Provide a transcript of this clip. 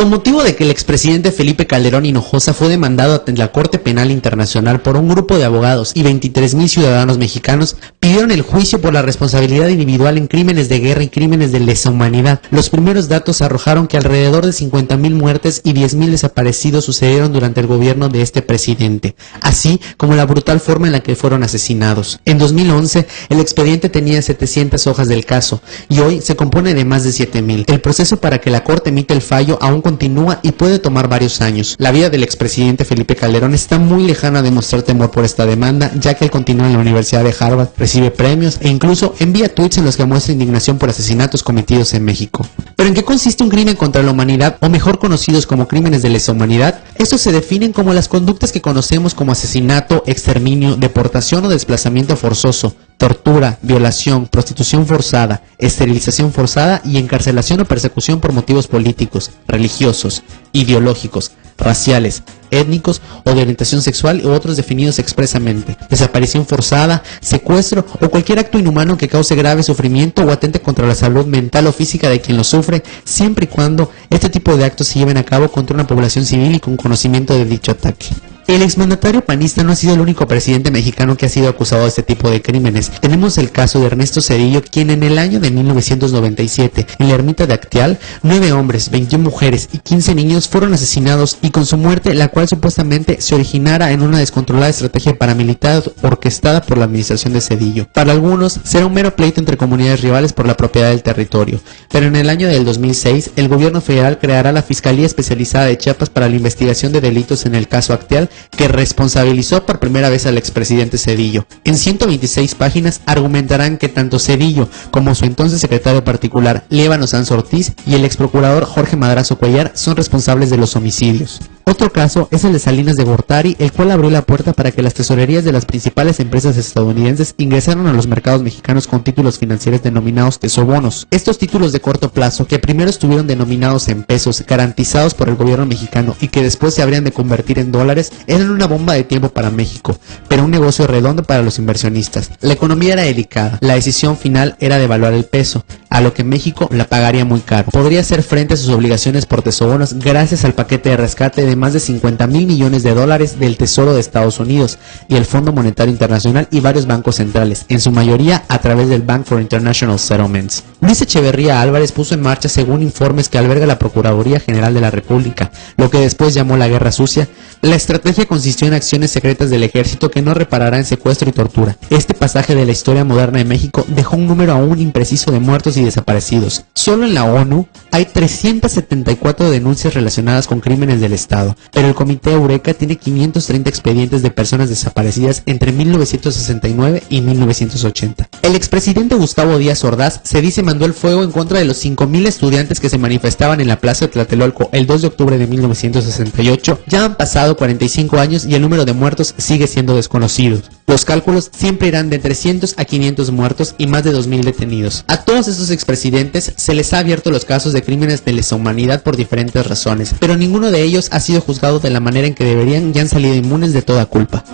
Con motivo de que el expresidente Felipe Calderón Hinojosa fue demandado ante la Corte Penal Internacional por un grupo de abogados y 23,000 ciudadanos mexicanos, pidieron el juicio por la responsabilidad individual en crímenes de guerra y crímenes de lesa humanidad. Los primeros datos arrojaron que alrededor de 50,000 muertes y 10,000 desaparecidos sucedieron durante el gobierno de este presidente, así como la brutal forma en la que fueron asesinados. En 2011, el expediente tenía 700 hojas del caso y hoy se compone de más de 7,000. El proceso para que la Corte emita el fallo aún continúa y puede tomar varios años. La vida del expresidente Felipe Calderón está muy lejana de mostrar temor por esta demanda, ya que él continúa en la Universidad de Harvard, recibe premios e incluso envía tweets en los que muestra indignación por asesinatos cometidos en México. ¿Pero en qué consiste un crimen contra la humanidad, o mejor conocidos como crímenes de lesa humanidad? Estos se definen como las conductas que conocemos como asesinato, exterminio, deportación o desplazamiento forzoso, tortura, violación, prostitución forzada, esterilización forzada y encarcelación o persecución por motivos políticos, religiosos, ideológicos, raciales, étnicos o de orientación sexual u otros definidos expresamente, desaparición forzada, secuestro o cualquier acto inhumano que cause grave sufrimiento o atente contra la salud mental o física de quien lo sufre, siempre y cuando este tipo de actos se lleven a cabo contra una población civil y con conocimiento de dicho ataque. El exmandatario panista no ha sido el único presidente mexicano que ha sido acusado de este tipo de crímenes. Tenemos el caso de Ernesto Zedillo, quien en el año de 1997, en la ermita de Acteal, 9 hombres, 21 mujeres y 15 niños fueron asesinados, y con su muerte, la cual supuestamente se originara en una descontrolada estrategia paramilitar orquestada por la administración de Zedillo. Para algunos, será un mero pleito entre comunidades rivales por la propiedad del territorio, pero en el año del 2006, el gobierno federal creará la Fiscalía Especializada de Chiapas para la investigación de delitos en el caso Acteal, que responsabilizó por primera vez al expresidente Zedillo. En 126 páginas argumentarán que tanto Zedillo como su entonces secretario particular, Líbano Sanz Ortiz, y el exprocurador Jorge Madrazo Cuellar son responsables de los homicidios. Otro caso es el de Salinas de Gortari, el cual abrió la puerta para que las tesorerías de las principales empresas estadounidenses ingresaran a los mercados mexicanos con títulos financieros denominados tesobonos. Estos títulos de corto plazo, que primero estuvieron denominados en pesos, garantizados por el gobierno mexicano y que después se habrían de convertir en dólares, eran una bomba de tiempo para México, pero un negocio redondo para los inversionistas. La economía era delicada, la decisión final era devaluar el peso, a lo que México la pagaría muy caro. Podría hacer frente a sus obligaciones por tesobonos gracias al paquete de rescate de más de 50,000 millones de dólares del Tesoro de Estados Unidos y el Fondo Monetario Internacional y varios bancos centrales, en su mayoría a través del Bank for International Settlements. Luis Echeverría Álvarez puso en marcha, según informes que alberga la Procuraduría General de la República, lo que después llamó la Guerra Sucia. La estrategia consistió en acciones secretas del ejército que no reparará en secuestro y tortura. Este pasaje de la historia moderna de México dejó un número aún impreciso de muertos y desaparecidos. Solo en la ONU hay 374 denuncias relacionadas con crímenes del Estado, pero el Comité Eureka tiene 530 expedientes de personas desaparecidas entre 1969 y 1980. El expresidente Gustavo Díaz Ordaz se dice mandó el fuego en contra de los 5,000 estudiantes que se manifestaban en la plaza de Tlatelolco el 2 de octubre de 1968. Ya han pasado 45 años y el número de muertos sigue siendo desconocido. Los cálculos siempre irán de 300 a 500 muertos y más de 2,000 detenidos. A todos estos expresidentes se les ha abierto los casos de crímenes de lesa humanidad por diferentes razones, pero ninguno de ellos ha sido juzgado de la manera en que deberían y han salido inmunes de toda culpa.